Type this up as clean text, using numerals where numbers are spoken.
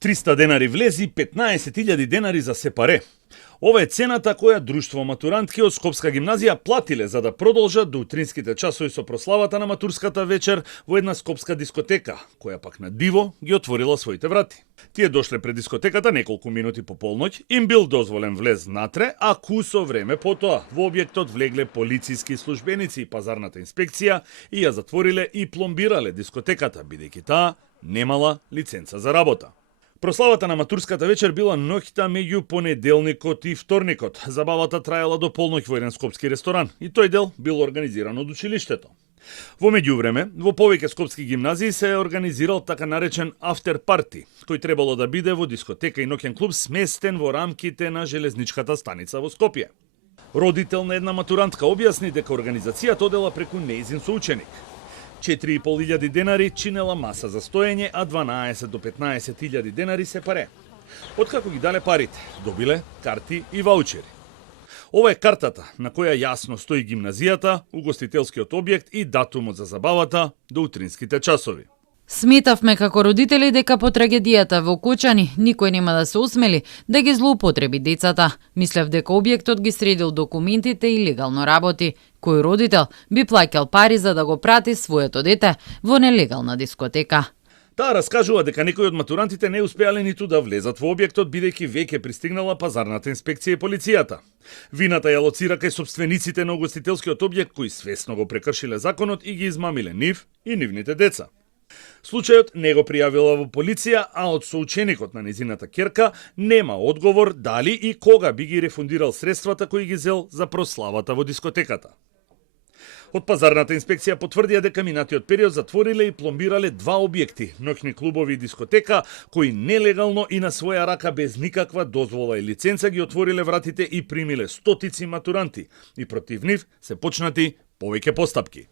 300 денари влез и 15.000 денари за сепаре. Ова е цената која друштво матурантки од Скопска гимназија платиле за да продолжат до утринските часови со прославата на матурската вечер во една скопска дискотека, која пак на диво ги отворила своите врати. Тие дошле пред дискотеката неколку минути по полноќ, им бил дозволен влез натре, а кусо време потоа во објектот влегле полициски службеници и пазарната инспекција и ја затвориле и пломбирале дискотеката, бидејќи таа немала лиценца за работа. Прославата на матурската вечер била ноќта меѓу понеделникот и вторникот. Забавата траела до полноќ во еден скопски ресторан и тој дел бил организиран од училиштето. Во меѓувреме, во повеќе скопски гимназии се организирал така наречен афтер парти, кој требало да биде во дискотека и ноќен клуб сместен во рамките на железничката станица во Скопје. Родител на една матурантка објасни дека организацијата одела преку нејзин соученик. 4.500 денари чинела маса за стоење, а 12 до 15.000 денари сепаре. Откако ги дале парите, добиле карти и ваучери. Ова е картата на која јасно стои гимназијата, угостителскиот објект и датумот за забавата до утринските часови. Сметавме како родители дека по трагедијата во Кочани никој нема да се осмели да ги злоупотреби децата. Мислев дека објектот ги средил документите и легално работи. Кој родител би плаќал пари за да го прати своето дете во нелегална дискотека? Таа раскажува дека некои од матурантите не успеале ниту да влезат во објектот бидејќи веќе пристигнала пазарната инспекција и полицијата. Вината ја лоцира кај сопствениците на угостителскиот објект кои свесно го прекршиле законот и ги измамиле нив и нивните деца. Случајот не го пријавила во полиција, а од соученикот на незината ќерка нема одговор дали и кога би ги рефундирал средствата кои ги зел за прославата во дискотеката. Од пазарната инспекција потврдија дека минатиот период затвориле и пломбирале 2 објекти, ноќни клубови и дискотека, кои нелегално и на своја рака без никаква дозвола и лиценца ги отвориле вратите и примиле стотици матуранти и против нив се почнати повеќе постапки.